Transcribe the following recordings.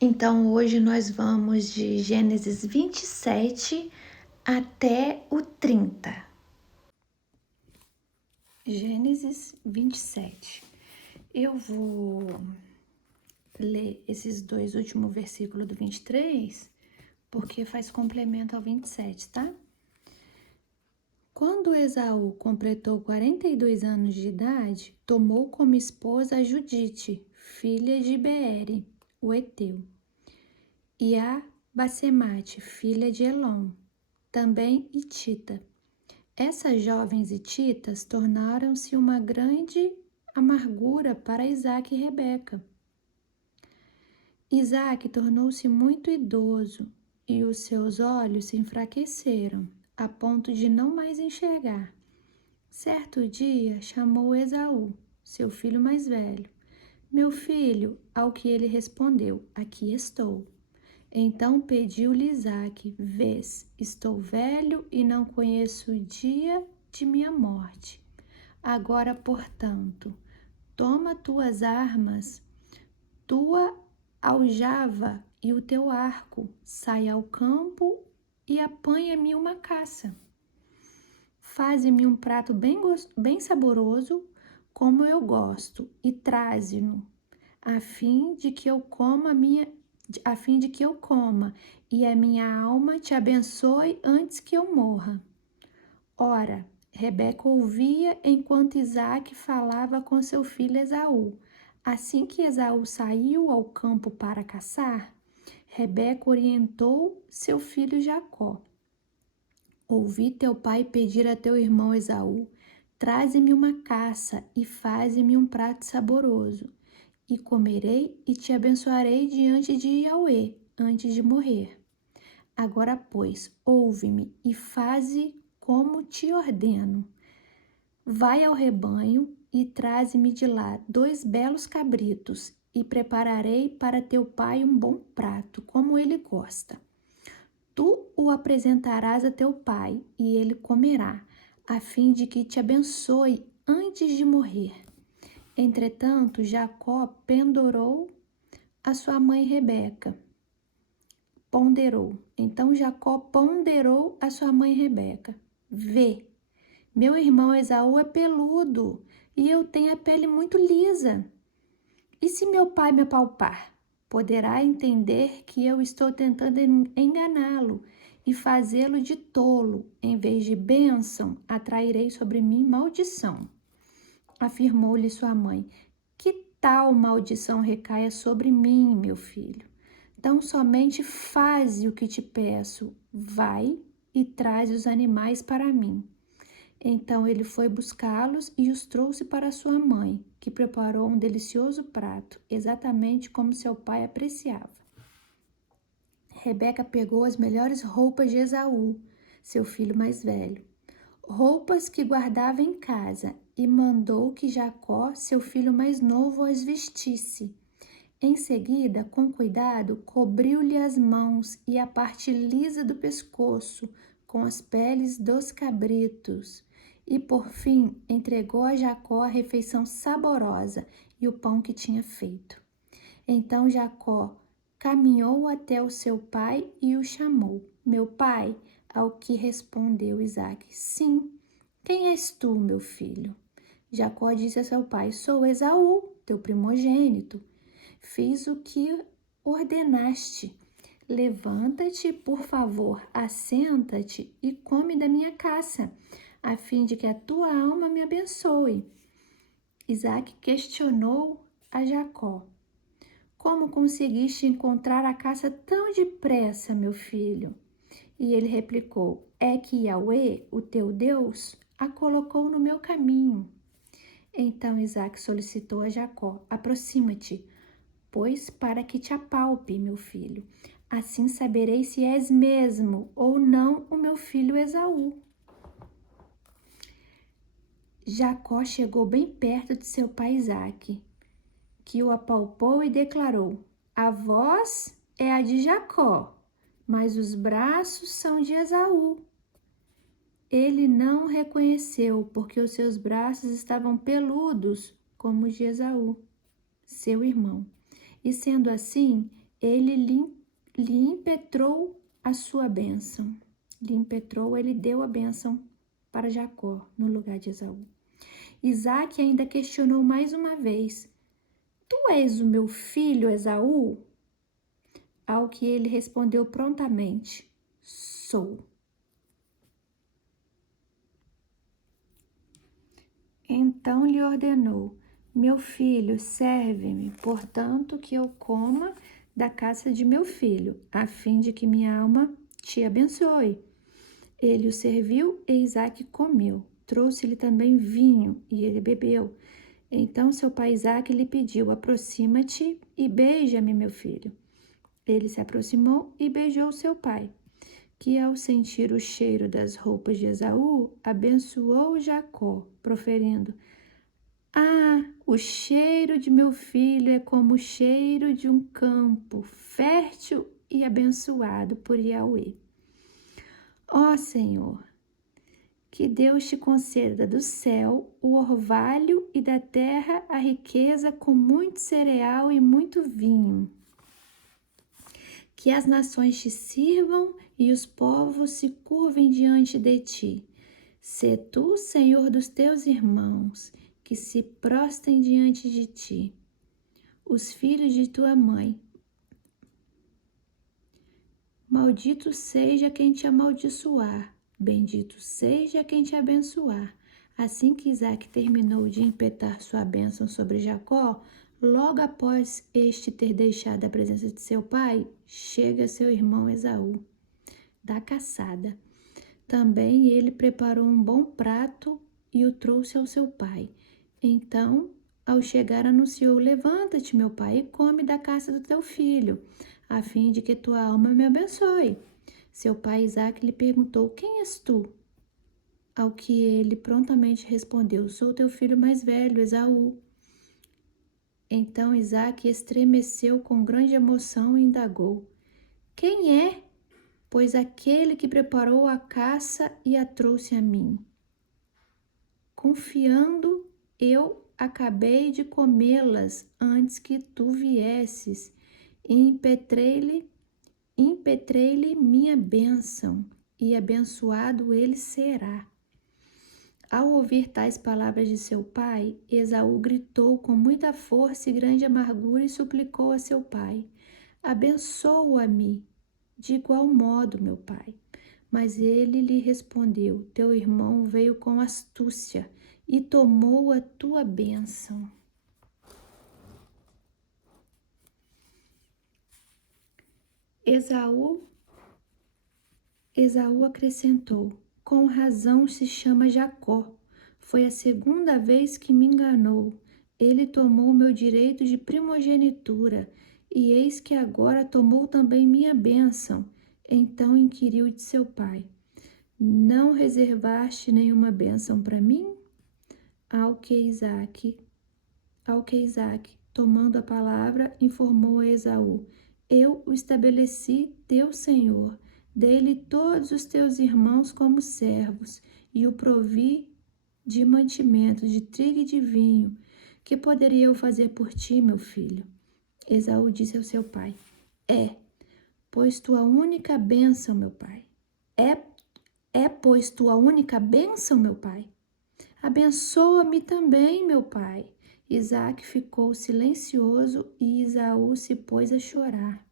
Então, hoje nós vamos de Gênesis 27 até o 30. Gênesis 27. Eu vou ler esses dois últimos versículos do 23, porque faz complemento ao 27, tá? Quando Esaú completou 42 anos de idade, tomou como esposa a Judite, filha de Beere, o Eteu, e a Basemate, filha de Elon, também hitita. Essas jovens hititas tornaram-se uma grande amargura para Isaque e Rebeca. Isaque tornou-se muito idoso e os seus olhos se enfraqueceram, a ponto de não mais enxergar. Certo dia chamou Esaú, seu filho mais velho. Meu filho, ao que ele respondeu, aqui estou. Então pediu-lhe Isaque, vês, estou velho e não conheço o dia de minha morte. Agora, portanto, toma tuas armas, tua aljava e o teu arco, sai ao campo e apanha-me uma caça. Faze-me um prato bem saboroso, como eu gosto, e traze-no, a fim de que eu coma e a minha alma te abençoe antes que eu morra. Ora, Rebeca ouvia enquanto Isaque falava com seu filho Esaú. Assim que Esaú saiu ao campo para caçar, Rebeca orientou seu filho Jacó. Ouvi teu pai pedir a teu irmão Esaú, traze-me uma caça e faze-me um prato saboroso, e comerei e te abençoarei diante de Yahweh, antes de morrer. Agora, pois, ouve-me e faze como te ordeno. Vai ao rebanho e traze-me de lá 2 belos cabritos, e prepararei para teu pai um bom prato, como ele gosta. Tu o apresentarás a teu pai, e ele comerá, a fim de que te abençoe antes de morrer. Entretanto, Jacó pendurou a sua mãe Rebeca. Então Jacó ponderou a sua mãe Rebeca. Vê, meu irmão Esaú é peludo e eu tenho a pele muito lisa. E se meu pai me apalpar, poderá entender que eu estou tentando enganá-lo e fazê-lo de tolo. Em vez de bênção, atrairei sobre mim maldição. Afirmou-lhe sua mãe, que tal maldição recaia sobre mim, meu filho? Então somente faze o que te peço, vai e traze os animais para mim. Então ele foi buscá-los e os trouxe para sua mãe, que preparou um delicioso prato, exatamente como seu pai apreciava. Rebeca pegou as melhores roupas de Esaú, seu filho mais velho, roupas que guardava em casa, e mandou que Jacó, seu filho mais novo, as vestisse. Em seguida, com cuidado, cobriu-lhe as mãos e a parte lisa do pescoço com as peles dos cabritos. E, por fim, entregou a Jacó a refeição saborosa e o pão que tinha feito. Então Jacó caminhou até o seu pai e o chamou. Meu pai, ao que respondeu Isaque, sim. Quem és tu, meu filho? Jacó disse a seu pai, sou Esaú, teu primogênito. Fiz o que ordenaste. Levanta-te, por favor, assenta-te e come da minha caça, a fim de que a tua alma me abençoe. Isaque questionou a Jacó. Como conseguiste encontrar a caça tão depressa, meu filho? E ele replicou, é que Yahweh, o teu Deus, a colocou no meu caminho. Então Isaque solicitou a Jacó, aproxima-te, pois para que te apalpe, meu filho. Assim saberei se és mesmo ou não o meu filho Esaú. Jacó chegou bem perto de seu pai Isaque, que o apalpou e declarou, a voz é a de Jacó, mas os braços são de Esaú. Ele não reconheceu, porque os seus braços estavam peludos como os de Esaú, seu irmão. E sendo assim, ele lhe impetrou a sua bênção. Lhe impetrou, ele deu a bênção para Jacó no lugar de Esaú. Isaque ainda questionou mais uma vez: Tu és o meu filho Esaú? Ao que ele respondeu prontamente: Sou. Então lhe ordenou: Meu filho, serve-me, portanto que eu coma da caça de meu filho, a fim de que minha alma te abençoe. Ele o serviu e Isaque comeu. Trouxe-lhe também vinho e ele bebeu. Então seu pai Isaque lhe pediu: Aproxima-te e beija-me, meu filho. Ele se aproximou e beijou seu pai, que ao sentir o cheiro das roupas de Esaú, abençoou Jacó, proferindo: Ah, o cheiro de meu filho é como o cheiro de um campo fértil e abençoado por Yahweh. Ó Senhor, que Deus te conceda do céu o orvalho e da terra a riqueza com muito cereal e muito vinho. Que as nações te sirvam e os povos se curvem diante de ti. Sê tu, Senhor dos teus irmãos, que se prostrem diante de ti. Os filhos de tua mãe. Maldito seja quem te amaldiçoar, bendito seja quem te abençoar. Assim que Isaque terminou de impetrar sua bênção sobre Jacó, logo após este ter deixado a presença de seu pai, chega seu irmão Esaú, da caçada. Também ele preparou um bom prato e o trouxe ao seu pai. Então, ao chegar, anunciou: Levanta-te, meu pai, e come da caça do teu filho, a fim de que tua alma me abençoe. Seu pai Isaque lhe perguntou: Quem és tu? Ao que ele prontamente respondeu: Sou teu filho mais velho, Esaú. Então Isaque estremeceu com grande emoção e indagou: Quem é? Pois aquele que preparou a caça e a trouxe a mim. Confiando, eu acabei de comê-las antes que tu viesses, e impetrei-lhe minha bênção, e abençoado ele será. Ao ouvir tais palavras de seu pai, Esaú gritou com muita força e grande amargura e suplicou a seu pai: Abençoa-me de igual modo, meu pai. Mas ele lhe respondeu: Teu irmão veio com astúcia e tomou a tua bênção. Esaú acrescentou: Com razão se chama Jacó. Foi a segunda vez que me enganou. Ele tomou meu direito de primogenitura, e eis que agora tomou também minha bênção. Então inquiriu de seu pai: Não reservaste nenhuma bênção para mim? Ao que Isaque, tomando a palavra, informou a Esaú: Eu o estabeleci teu senhor, dei-lhe todos os teus irmãos como servos, e o provi de mantimento, de trigo e de vinho. Que poderia eu fazer por ti, meu filho? Esaú disse ao seu pai: pois tua única bênção, meu pai. Pois tua única bênção, meu pai? Abençoa-me também, meu pai. Isaque ficou silencioso e Esaú se pôs a chorar.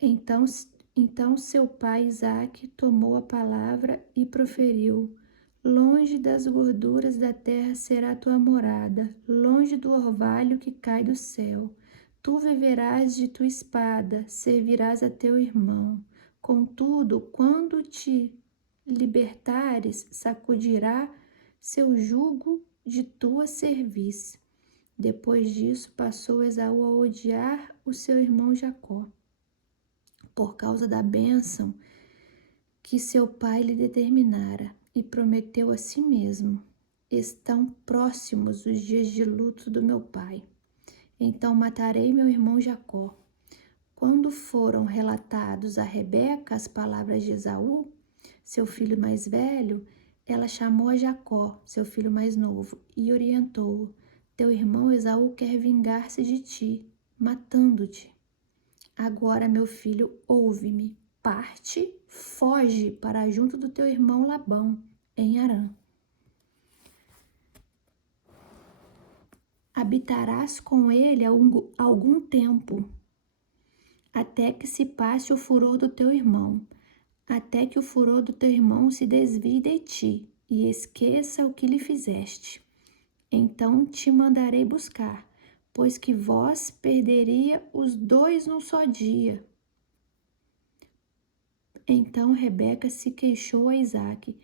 Então seu pai Isaque tomou a palavra e proferiu: Longe das gorduras da terra será tua morada, longe do orvalho que cai do céu. Tu viverás de tua espada, servirás a teu irmão. Contudo, quando te libertares, sacudirá seu jugo de tua cerviz. Depois disso, passou Esaú a odiar o seu irmão Jacó, por causa da bênção que seu pai lhe determinara, e prometeu a si mesmo: Estão próximos os dias de luto do meu pai. Então matarei meu irmão Jacó. Quando foram relatados a Rebeca as palavras de Esaú, seu filho mais velho, ela chamou a Jacó, seu filho mais novo, e orientou-o: Teu irmão Esaú quer vingar-se de ti, matando-te. Agora, meu filho, ouve-me. Parte, foge para junto do teu irmão Labão, em Harã. Habitarás com ele algum tempo, até que se passe o furor do teu irmão, até que o furor do teu irmão se desvie de ti e esqueça o que lhe fizeste. Então te mandarei buscar, pois que vós perderia os dois num só dia. Então Rebeca se queixou a Isaque: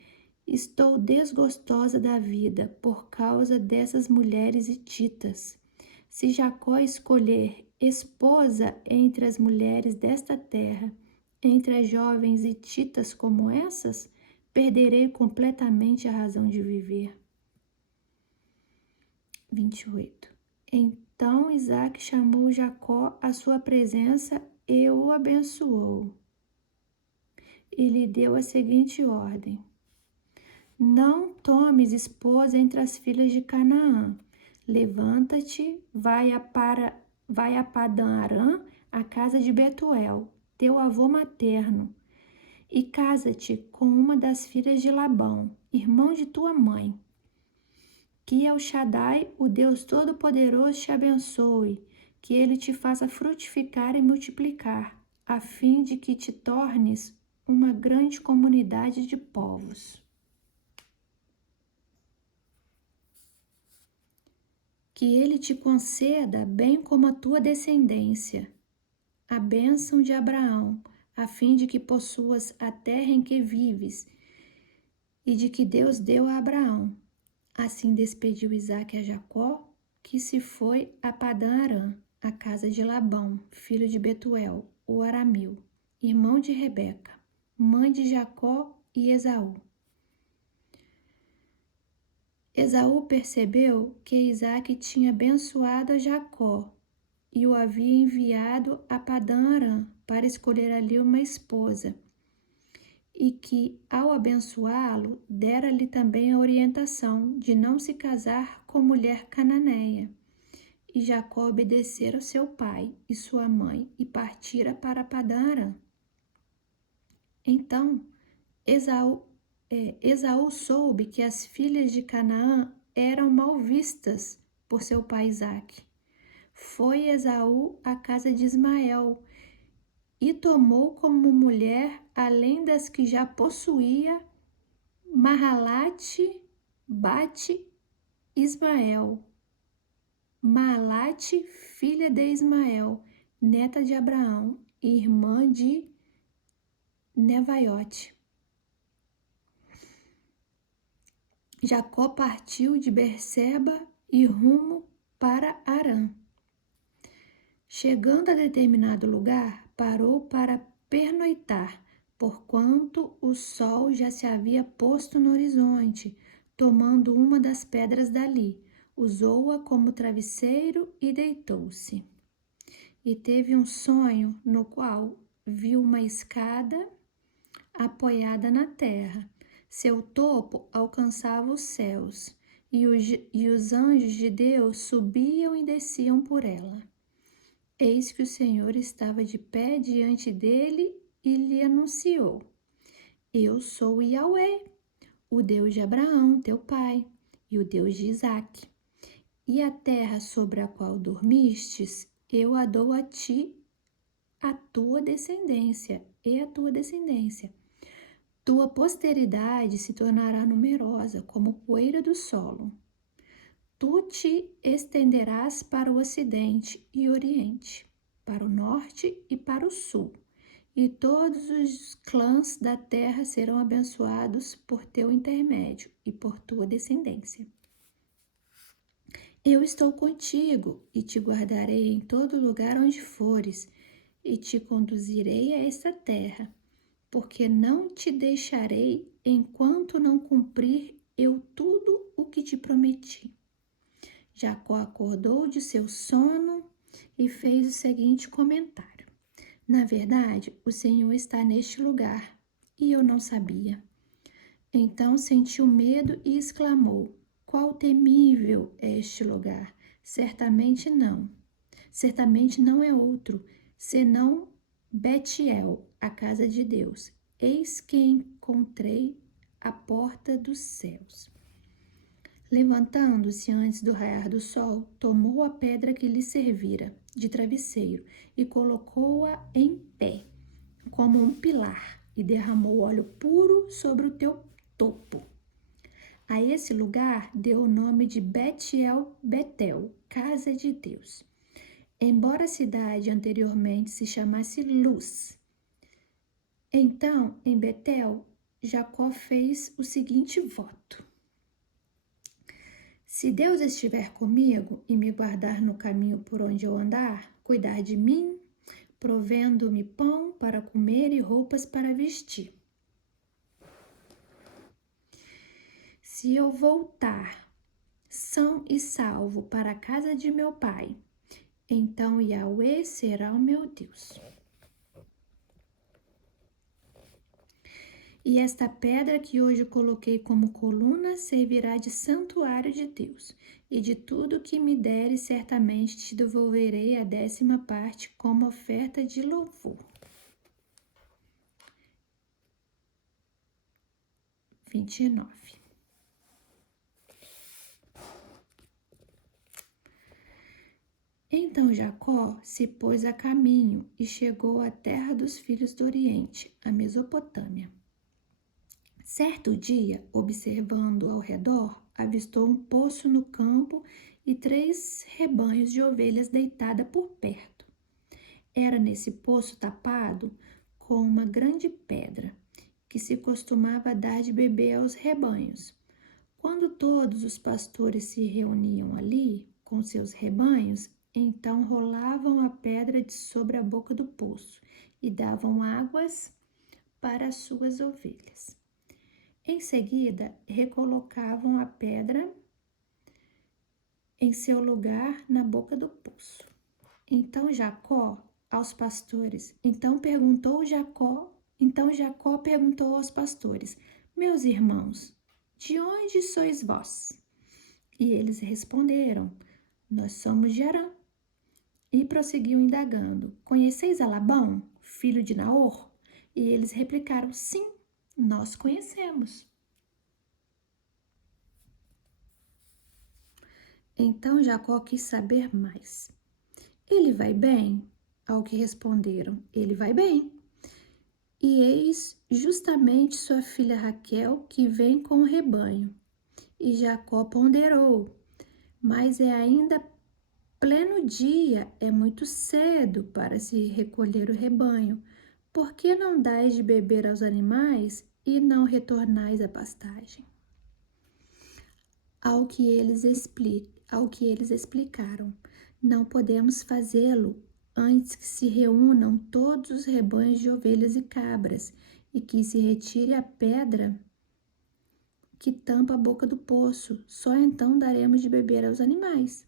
estou desgostosa da vida por causa dessas mulheres hititas. Se Jacó escolher esposa entre as mulheres desta terra, entre as jovens hititas como essas, perderei completamente a razão de viver. 28. Então Isaque chamou Jacó à sua presença e o abençoou. E lhe deu a seguinte ordem: não tomes esposa entre as filhas de Canaã. Levanta-te, vai a Padã-Arã, a casa de Betuel, teu avô materno, e casa-te com uma das filhas de Labão, irmão de tua mãe. Que El Shaddai, o Deus Todo-Poderoso, te abençoe, que ele te faça frutificar e multiplicar, a fim de que te tornes uma grande comunidade de povos. Que ele te conceda, bem como a tua descendência, a bênção de Abraão, a fim de que possuas a terra em que vives e de que Deus deu a Abraão. Assim despediu Isaque a Jacó, que se foi a Padã-Arã, a casa de Labão, filho de Betuel, o arameu, irmão de Rebeca, mãe de Jacó e Esaú. Esaú percebeu que Isaque tinha abençoado a Jacó e o havia enviado a Padã-Arã para escolher ali uma esposa, e que, ao abençoá-lo, dera-lhe também a orientação de não se casar com mulher cananeia. E Jacó obedecera seu pai e sua mãe e partira para Padã-Arã. Então, Esaú soube que as filhas de Canaã eram mal vistas por seu pai Isaque. Foi Esaú à casa de Ismael e tomou como mulher, além das que já possuía, Mahalate, Bate, Ismael. Maalate, filha de Ismael, neta de Abraão e irmã de Nevaiote. Jacó partiu de Berseba e rumo para Harã. Chegando a determinado lugar, parou para pernoitar, porquanto o sol já se havia posto no horizonte. Tomando uma das pedras dali, usou-a como travesseiro e deitou-se. E teve um sonho no qual viu uma escada apoiada na terra. Seu topo alcançava os céus, e os anjos de Deus subiam e desciam por ela. Eis que o Senhor estava de pé diante dele e lhe anunciou: eu sou Yahweh, o Deus de Abraão, teu pai, e o Deus de Isaque. E a terra sobre a qual dormistes, eu a dou a ti, a tua descendência, Tua posteridade se tornará numerosa como poeira do solo. Tu te estenderás para o ocidente e oriente, para o norte e para o sul, e todos os clãs da terra serão abençoados por teu intermédio e por tua descendência. Eu estou contigo e te guardarei em todo lugar onde fores, e te conduzirei a esta terra, porque não te deixarei enquanto não cumprir eu tudo o que te prometi. Jacó acordou de seu sono e fez o seguinte comentário: na verdade, o Senhor está neste lugar, e eu não sabia. Então sentiu medo e exclamou: qual temível é este lugar? Certamente não é outro, senão Betiel, a casa de Deus. Eis que encontrei a porta dos céus. Levantando-se antes do raiar do sol, tomou a pedra que lhe servira de travesseiro e colocou-a em pé, como um pilar, e derramou óleo puro sobre o teu topo. A esse lugar deu o nome de Betel, casa de Deus. Embora a cidade anteriormente se chamasse Luz. Então, em Betel, Jacó fez o seguinte voto: se Deus estiver comigo e me guardar no caminho por onde eu andar, cuidar de mim, provendo-me pão para comer e roupas para vestir. Se eu voltar são e salvo para a casa de meu pai, então Yahweh será o meu Deus. E esta pedra que hoje coloquei como coluna servirá de santuário de Deus. E de tudo que me deres, certamente te devolverei a 10ª parte como oferta de louvor. 29. Então Jacó se pôs a caminho e chegou à terra dos filhos do Oriente, a Mesopotâmia. Certo dia, observando ao redor, avistou um poço no campo e 3 rebanhos de ovelhas deitada por perto. Era nesse poço tapado com uma grande pedra, que se costumava dar de beber aos rebanhos. Quando todos os pastores se reuniam ali com seus rebanhos, então rolavam a pedra de sobre a boca do poço e davam águas para as suas ovelhas. Em seguida, recolocavam a pedra em seu lugar na boca do poço. Então Jacó perguntou aos pastores: meus irmãos, de onde sois vós? E eles responderam: nós somos de Harã. E prosseguiu indagando: conheceis a Labão, filho de Naor? E eles replicaram: sim, nós conhecemos. Então Jacó quis saber mais. Ele vai bem? Ao que responderam: ele vai bem. E eis justamente sua filha Raquel, que vem com o rebanho. E Jacó ponderou: mas é ainda pleno dia, é muito cedo para se recolher o rebanho. Por que não dais de beber aos animais e não retornais à pastagem? Ao que eles explicaram: não podemos fazê-lo antes que se reúnam todos os rebanhos de ovelhas e cabras e que se retire a pedra que tampa a boca do poço. Só então daremos de beber aos animais.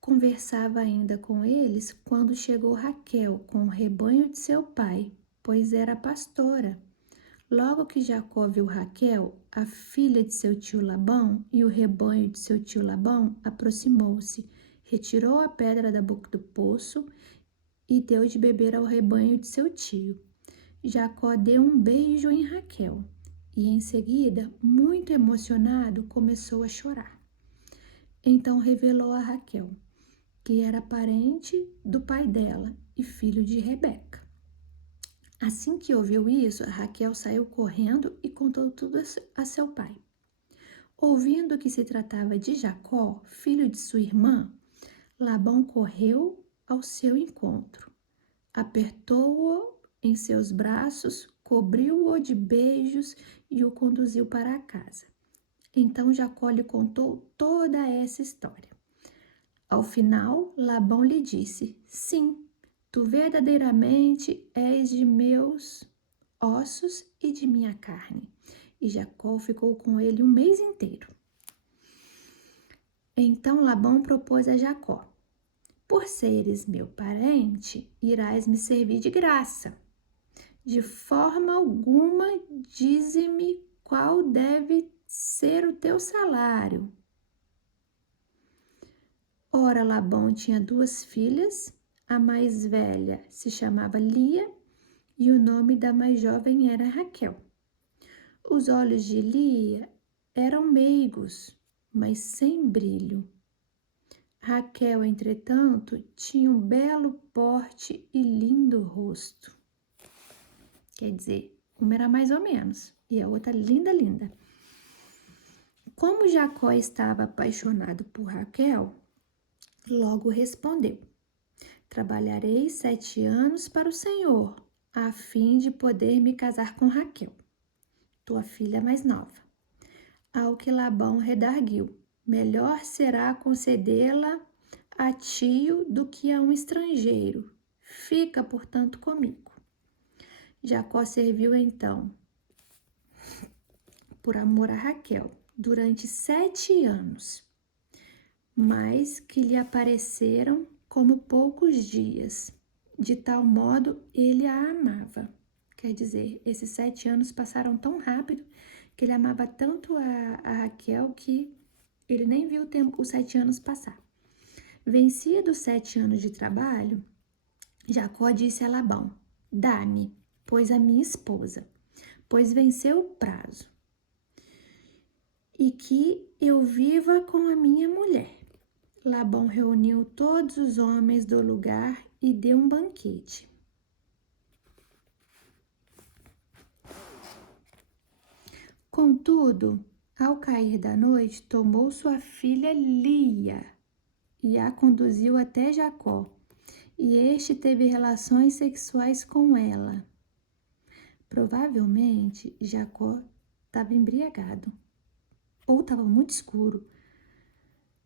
Conversava ainda com eles quando chegou Raquel com o rebanho de seu pai, pois era pastora. Logo que Jacó viu Raquel, a filha de seu tio Labão, e o rebanho de seu tio Labão, aproximou-se, retirou a pedra da boca do poço e deu de beber ao rebanho de seu tio. Jacó deu um beijo em Raquel e, em seguida, muito emocionado, começou a chorar. Então revelou a Raquel que era parente do pai dela e filho de Rebeca. Assim que ouviu isso, Raquel saiu correndo e contou tudo a seu pai. Ouvindo que se tratava de Jacó, filho de sua irmã, Labão correu ao seu encontro, apertou-o em seus braços, cobriu-o de beijos e o conduziu para a casa. Então Jacó lhe contou toda essa história. Ao final, Labão lhe disse: sim, tu verdadeiramente és de meus ossos e de minha carne. E Jacó ficou com ele um mês inteiro. Então Labão propôs a Jacó: por seres meu parente, irás me servir de graça. De forma alguma, dize-me qual deve ser o teu salário. Ora, Labão tinha 2 filhas, a mais velha se chamava Lia e o nome da mais jovem era Raquel. Os olhos de Lia eram meigos, mas sem brilho. Raquel, entretanto, tinha um belo porte e lindo rosto. Quer dizer, uma era mais ou menos e a outra linda, linda. Como Jacó estava apaixonado por Raquel, logo respondeu: trabalharei 7 anos para o Senhor, a fim de poder me casar com Raquel, tua filha mais nova. Ao que Labão redarguiu: melhor será concedê-la a tio do que a um estrangeiro. Fica, portanto, comigo. Jacó serviu então, por amor a Raquel, durante 7 anos, mas que lhe apareceram como poucos dias. De tal modo, ele a amava. Quer dizer, esses 7 anos passaram tão rápido que ele amava tanto a Raquel que ele nem viu o tempo, os 7 anos passar. Vencidos 7 anos de trabalho, Jacó disse a Labão: dá-me, pois a minha esposa, pois venceu o prazo, e que eu viva com a minha mulher. Labão reuniu todos os homens do lugar e deu um banquete. Contudo, ao cair da noite, tomou sua filha Lia e a conduziu até Jacó, e este teve relações sexuais com ela. Provavelmente, Jacó estava embriagado, ou estava muito escuro,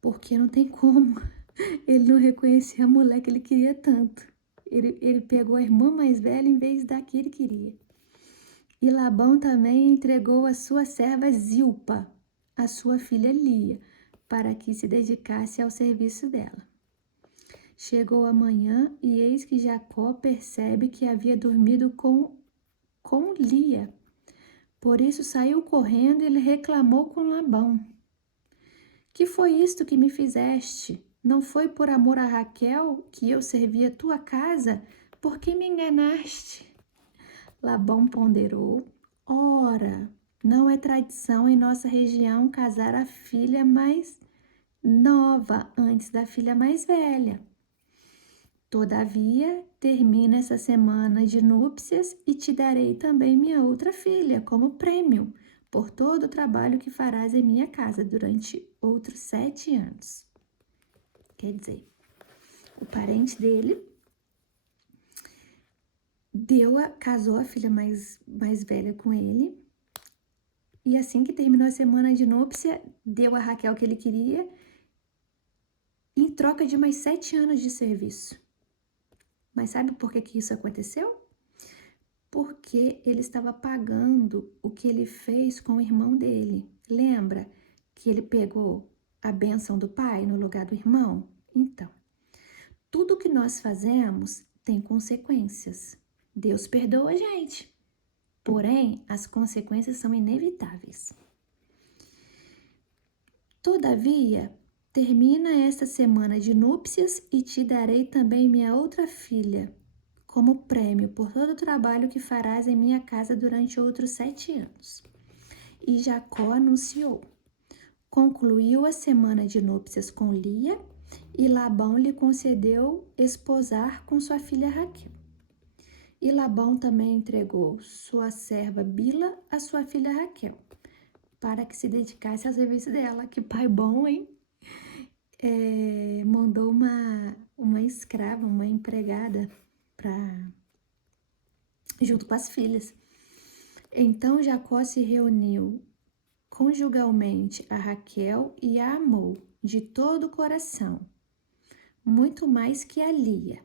porque não tem como ele não reconhecer a mulher que ele queria tanto. Ele pegou a irmã mais velha em vez da que ele queria. E Labão também entregou a sua serva Zilpa, a sua filha Lia, para que se dedicasse ao serviço dela. Chegou a manhã e eis que Jacó percebe que havia dormido com Lia. Por isso saiu correndo e ele reclamou com Labão: que foi isto que me fizeste? Não foi por amor a Raquel que eu servi a tua casa? Por que me enganaste? Labão ponderou: ora, não é tradição em nossa região casar a filha mais nova antes da filha mais velha. Todavia, termina essa semana de núpcias e te darei também minha outra filha como prêmio por todo o trabalho que farás em minha casa durante outros 7 anos. Quer dizer, o parente dele casou a filha mais velha com ele, e assim que terminou a semana de núpcia, deu a Raquel que ele queria, em troca de mais 7 anos de serviço. Mas sabe por que isso aconteceu? Porque ele estava pagando o que ele fez com o irmão dele. Lembra que ele pegou a bênção do pai no lugar do irmão? Então, tudo que nós fazemos tem consequências. Deus perdoa a gente, porém, as consequências são inevitáveis. Todavia, termina esta semana de núpcias e te darei também minha outra filha, como prêmio por todo o trabalho que farás em minha casa durante outros 7 anos. E Jacó anunciou. Concluiu a semana de núpcias com Lia e Labão lhe concedeu esposar com sua filha Raquel. E Labão também entregou sua serva Bila a sua filha Raquel, para que se dedicasse ao serviço dela. Que pai bom, hein? Mandou uma escrava, uma empregada, junto com as filhas. Então Jacó se reuniu conjugalmente a Raquel e a amou de todo o coração, muito mais que a Lia.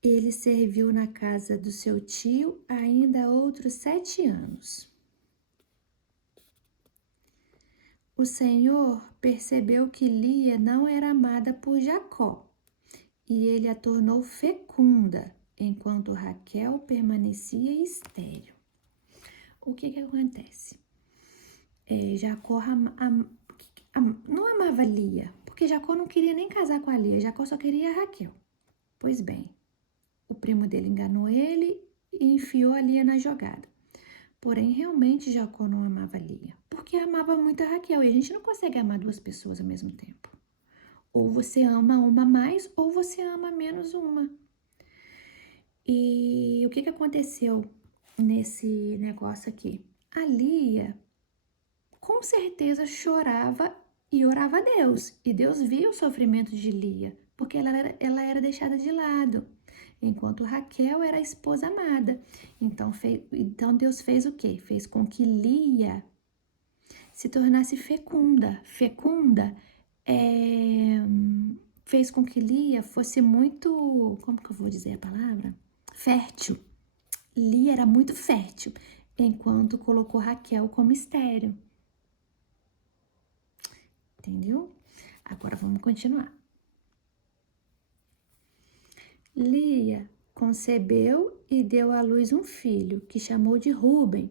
Ele serviu na casa do seu tio ainda outros 7 anos. O Senhor percebeu que Lia não era amada por Jacó, e ele a tornou fecunda, enquanto Raquel permanecia estéril. O que acontece? Jacó não amava Lia, porque Jacó não queria nem casar com a Lia, Jacó só queria a Raquel. Pois bem, o primo dele enganou ele e enfiou a Lia na jogada. Porém, realmente Jacó não amava a Lia, porque amava muito a Raquel. E a gente não consegue amar duas pessoas ao mesmo tempo. Ou você ama uma mais, ou você ama menos uma. E o que aconteceu nesse negócio aqui? A Lia, com certeza, chorava e orava a Deus. E Deus via o sofrimento de Lia, porque ela era deixada de lado. Enquanto Raquel era a esposa amada. Então Deus fez o quê? Fez com que Lia se tornasse fecunda. Fecunda fez com que Lia fosse muito, como que eu vou dizer a palavra? Fértil. Lia era muito fértil, enquanto colocou Raquel como estéril. Entendeu? Agora vamos continuar. Lia concebeu e deu à luz um filho, que chamou de Ruben,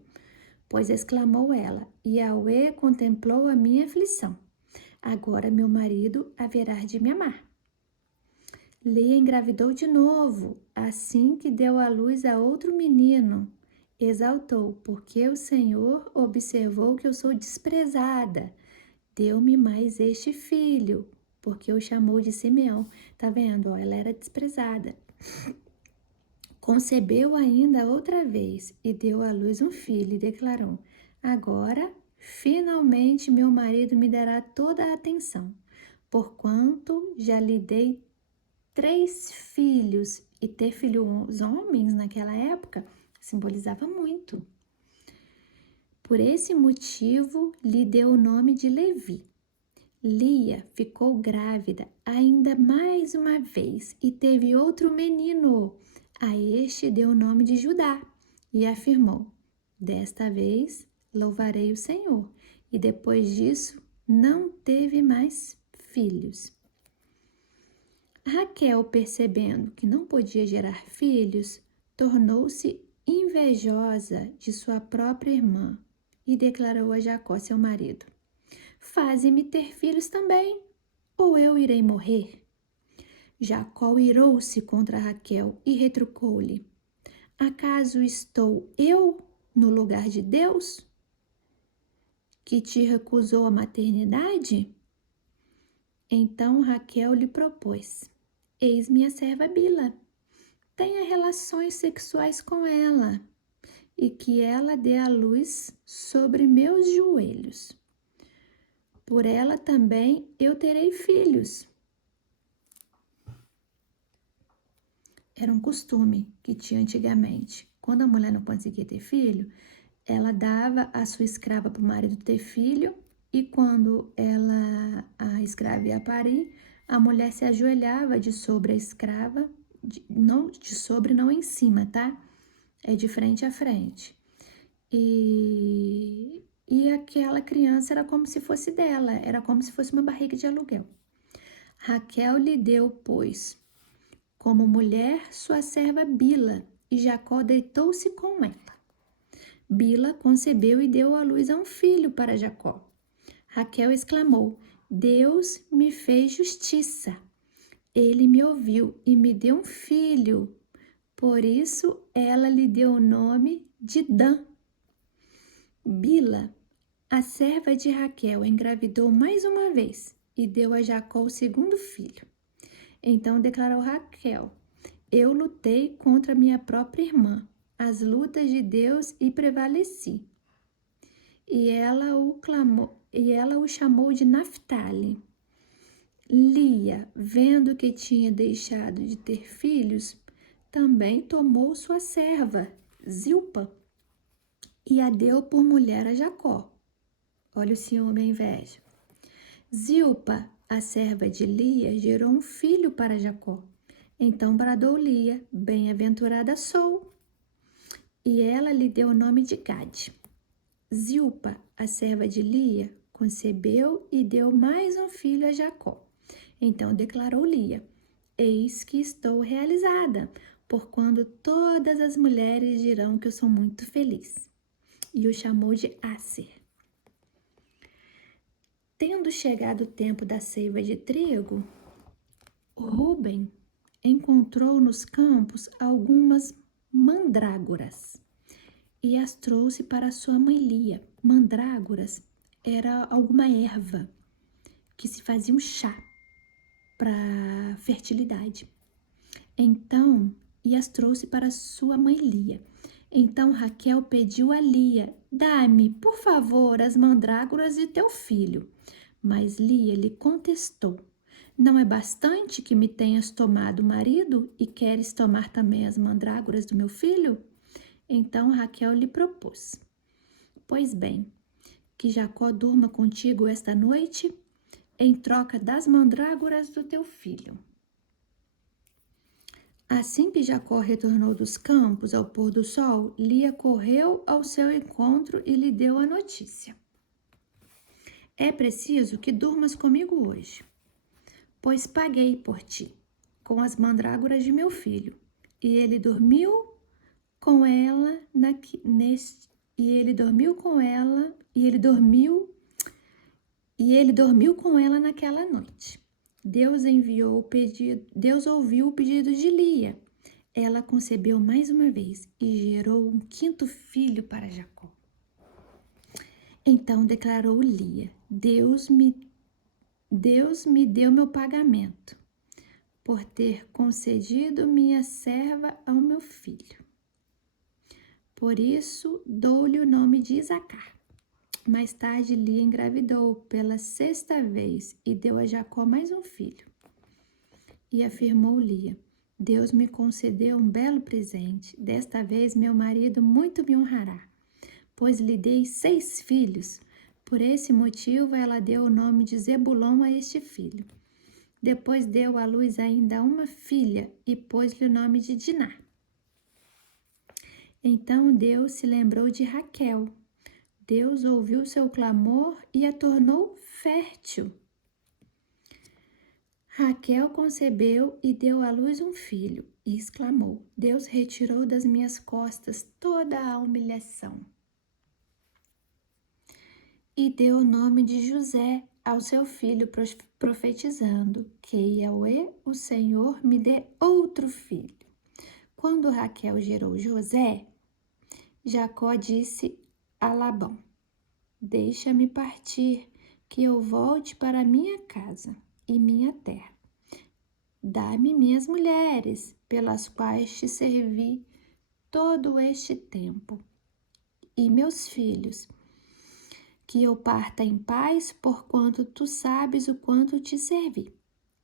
pois exclamou ela: Yahweh contemplou a minha aflição. Agora meu marido haverá de me amar. Lia engravidou de novo, assim que deu à luz a outro menino. Exaltou, porque o Senhor observou que eu sou desprezada. Deu-me mais este filho, porque o chamou de Simeão. Tá vendo? Ela era desprezada. Concebeu ainda outra vez e deu à luz um filho e declarou: Agora, finalmente, meu marido me dará toda a atenção, porquanto já lhe dei 3 filhos. E ter filhos homens naquela época simbolizava muito. Por esse motivo, lhe deu o nome de Levi. Lia ficou grávida ainda mais uma vez e teve outro menino. A este deu o nome de Judá e afirmou: Desta vez louvarei o Senhor. E depois disso não teve mais filhos. Raquel, percebendo que não podia gerar filhos, tornou-se invejosa de sua própria irmã e declarou a Jacó, seu marido: Faze-me ter filhos também, ou eu irei morrer. Jacó irou-se contra Raquel e retrucou-lhe: Acaso estou eu no lugar de Deus, que te recusou a maternidade? Então Raquel lhe propôs: Eis minha serva Bila, tenha relações sexuais com ela, e que ela dê à luz sobre meus joelhos. Por ela também eu terei filhos. Era um costume que tinha antigamente. Quando a mulher não conseguia ter filho, ela dava a sua escrava para o marido ter filho, e quando a escrava ia parir, a mulher se ajoelhava de sobre a escrava, de sobre, não em cima, tá? É de frente a frente. E aquela criança era como se fosse dela, era como se fosse uma barriga de aluguel. Raquel lhe deu, pois, como mulher sua serva Bila, e Jacó deitou-se com ela. Bila concebeu e deu à luz a um filho para Jacó. Raquel exclamou: Deus me fez justiça. Ele me ouviu e me deu um filho. Por isso ela lhe deu o nome de Dan. Bila, a serva de Raquel, engravidou mais uma vez e deu a Jacó o segundo filho. Então declarou Raquel: Eu lutei contra minha própria irmã, as lutas de Deus, e prevaleci. E ela o chamou de Naphtali. Lia, vendo que tinha deixado de ter filhos, também tomou sua serva, Zilpa, e a deu por mulher a Jacó. Olha o ciúme e a inveja. Zilpa, a serva de Lia, gerou um filho para Jacó. Então bradou Lia: Bem-aventurada sou. E ela lhe deu o nome de Gade. Zilpa, a serva de Lia, concebeu e deu mais um filho a Jacó. Então declarou Lia: Eis que estou realizada, porquanto todas as mulheres dirão que eu sou muito feliz. E o chamou de Aser. Tendo chegado o tempo da ceiva de trigo, Rúben encontrou nos campos algumas mandrágoras e as trouxe para sua mãe Lia. Mandrágoras era alguma erva que se fazia um chá para fertilidade. Então, e as trouxe para sua mãe Lia. Então Raquel pediu a Lia: dá-me, por favor, as mandrágoras de teu filho. Mas Lia lhe contestou: não é bastante que me tenhas tomado marido e queres tomar também as mandrágoras do meu filho? Então Raquel lhe propôs: pois bem, que Jacó durma contigo esta noite, em troca das mandrágoras do teu filho. Assim que Jacó retornou dos campos ao pôr do sol, Lia correu ao seu encontro e lhe deu a notícia: é preciso que durmas comigo hoje, pois paguei por ti com as mandrágoras de meu filho. E ele dormiu com ela naquela noite. Deus ouviu o pedido de Lia. Ela concebeu mais uma vez e gerou um quinto filho para Jacó. Então declarou Lia: Deus me deu meu pagamento por ter concedido minha serva ao meu filho. Por isso dou-lhe o nome de Isacar. Mais tarde Lia engravidou pela sexta vez e deu a Jacó mais um filho. E afirmou Lia: Deus me concedeu um belo presente. Desta vez meu marido muito me honrará, pois lhe dei 6 filhos. Por esse motivo ela deu o nome de Zebulon a este filho. Depois deu à luz ainda uma filha e pôs-lhe o nome de Diná. Então Deus se lembrou de Raquel. Deus ouviu seu clamor e a tornou fértil. Raquel concebeu e deu à luz um filho e exclamou: Deus retirou das minhas costas toda a humilhação. E deu o nome de José ao seu filho, profetizando: que Yahweh, o Senhor, me dê outro filho. Quando Raquel gerou José, Jacó disse a Labão: deixa-me partir, que eu volte para minha casa e minha terra. Dá-me minhas mulheres, pelas quais te servi todo este tempo, e meus filhos, que eu parta em paz, porquanto tu sabes o quanto te servi.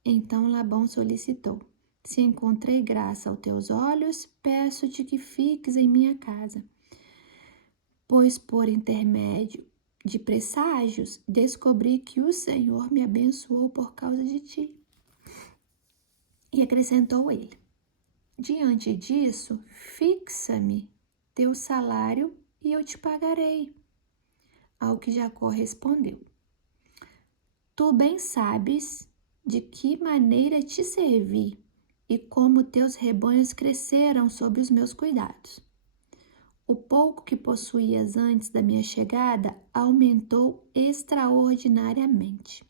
Então Labão solicitou: se encontrei graça aos teus olhos, peço-te que fiques em minha casa. Pois por intermédio de presságios, descobri que o Senhor me abençoou por causa de ti. E acrescentou ele: diante disso, fixa-me teu salário e eu te pagarei. Ao que Jacó respondeu: tu bem sabes de que maneira te servi e como teus rebanhos cresceram sob os meus cuidados. O pouco que possuías antes da minha chegada aumentou extraordinariamente,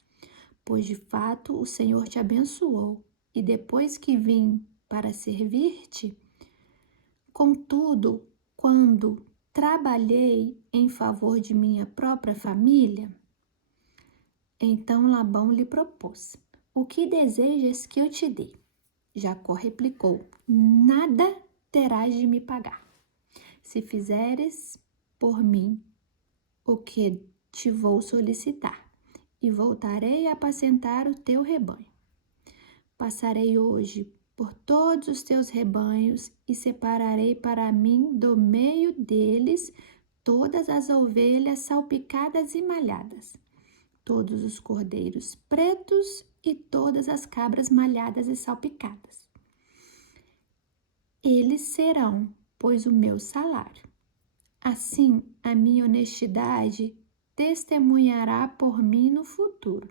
pois de fato o Senhor te abençoou, e depois que vim para servir-te, contudo, quando trabalhei em favor de minha própria família, então Labão lhe propôs: o que desejas que eu te dê? Jacó replicou: nada terás de me pagar, se fizeres por mim o que te vou solicitar, e voltarei a apacentar o teu rebanho. Passarei hoje por todos os teus rebanhos e separarei para mim do meio deles todas as ovelhas salpicadas e malhadas, todos os cordeiros pretos e todas as cabras malhadas e salpicadas. Eles serão, pois, o meu salário. Assim, a minha honestidade testemunhará por mim no futuro.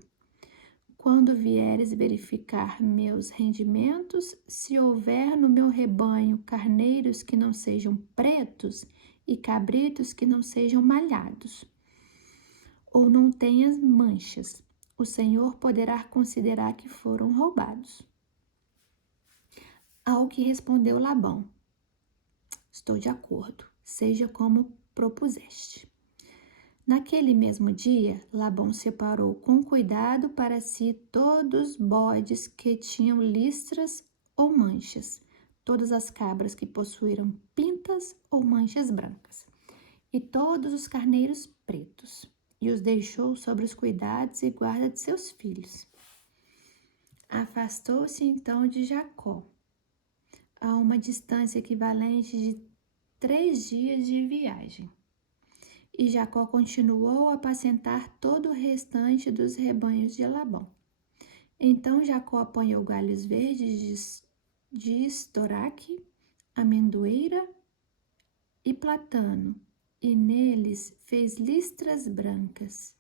Quando vieres verificar meus rendimentos, se houver no meu rebanho carneiros que não sejam pretos e cabritos que não sejam malhados, ou não tenha manchas. O Senhor poderá considerar que foram roubados. Ao que respondeu Labão: estou de acordo, seja como propuseste. Naquele mesmo dia, Labão separou com cuidado para si todos os bodes que tinham listras ou manchas, todas as cabras que possuíram pintas ou manchas brancas, e todos os carneiros pretos, e os deixou sobre os cuidados e guarda de seus filhos. Afastou-se então de Jacó, a uma distância equivalente de 3 dias de viagem. E Jacó continuou a apacentar todo o restante dos rebanhos de Labão. Então Jacó apanhou galhos verdes de estoraque, amendoeira e platano, e neles fez listras brancas,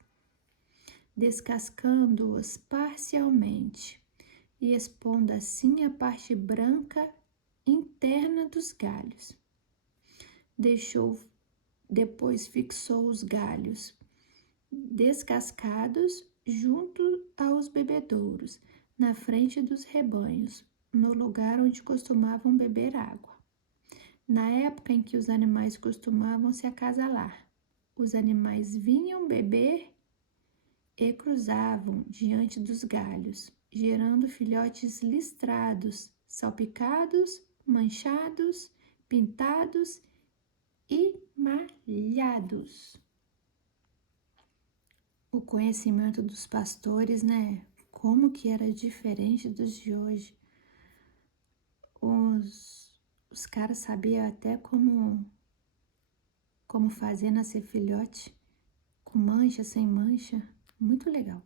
descascando-os parcialmente e expondo assim a parte branca interna dos galhos. Depois fixou os galhos descascados junto aos bebedouros, na frente dos rebanhos, no lugar onde costumavam beber água. Na época em que os animais costumavam se acasalar, os animais vinham beber e cruzavam diante dos galhos, gerando filhotes listrados, salpicados, manchados, pintados e malhados. O conhecimento dos pastores, né? Como que era diferente dos de hoje. Os caras sabiam até como fazer nascer filhote, com mancha, sem mancha. Muito legal.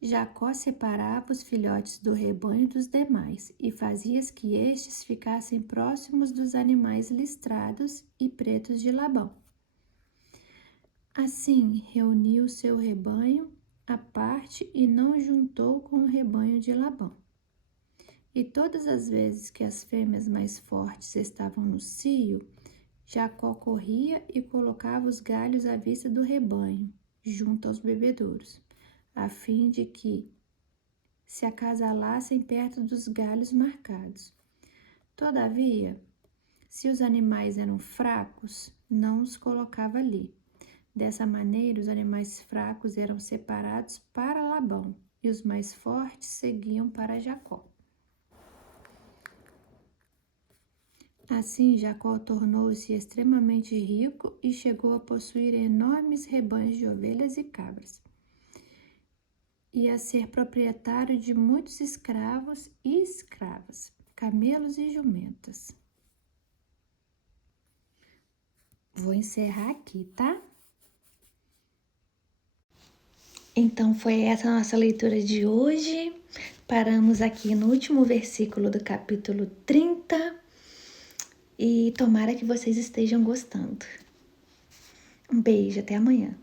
Jacó separava os filhotes do rebanho dos demais e fazia que estes ficassem próximos dos animais listrados e pretos de Labão. Assim, reuniu seu rebanho à parte e não juntou com o rebanho de Labão. E todas as vezes que as fêmeas mais fortes estavam no cio, Jacó corria e colocava os galhos à vista do rebanho, junto aos bebedouros, a fim de que se acasalassem perto dos galhos marcados. Todavia, se os animais eram fracos, não os colocava ali. Dessa maneira, os animais fracos eram separados para Labão e os mais fortes seguiam para Jacó. Assim, Jacó tornou-se extremamente rico e chegou a possuir enormes rebanhos de ovelhas e cabras, e a ser proprietário de muitos escravos e escravas, camelos e jumentas. Vou encerrar aqui, tá? Então, foi essa a nossa leitura de hoje. Paramos aqui no último versículo do capítulo 30 e tomara que vocês estejam gostando. Um beijo, até amanhã.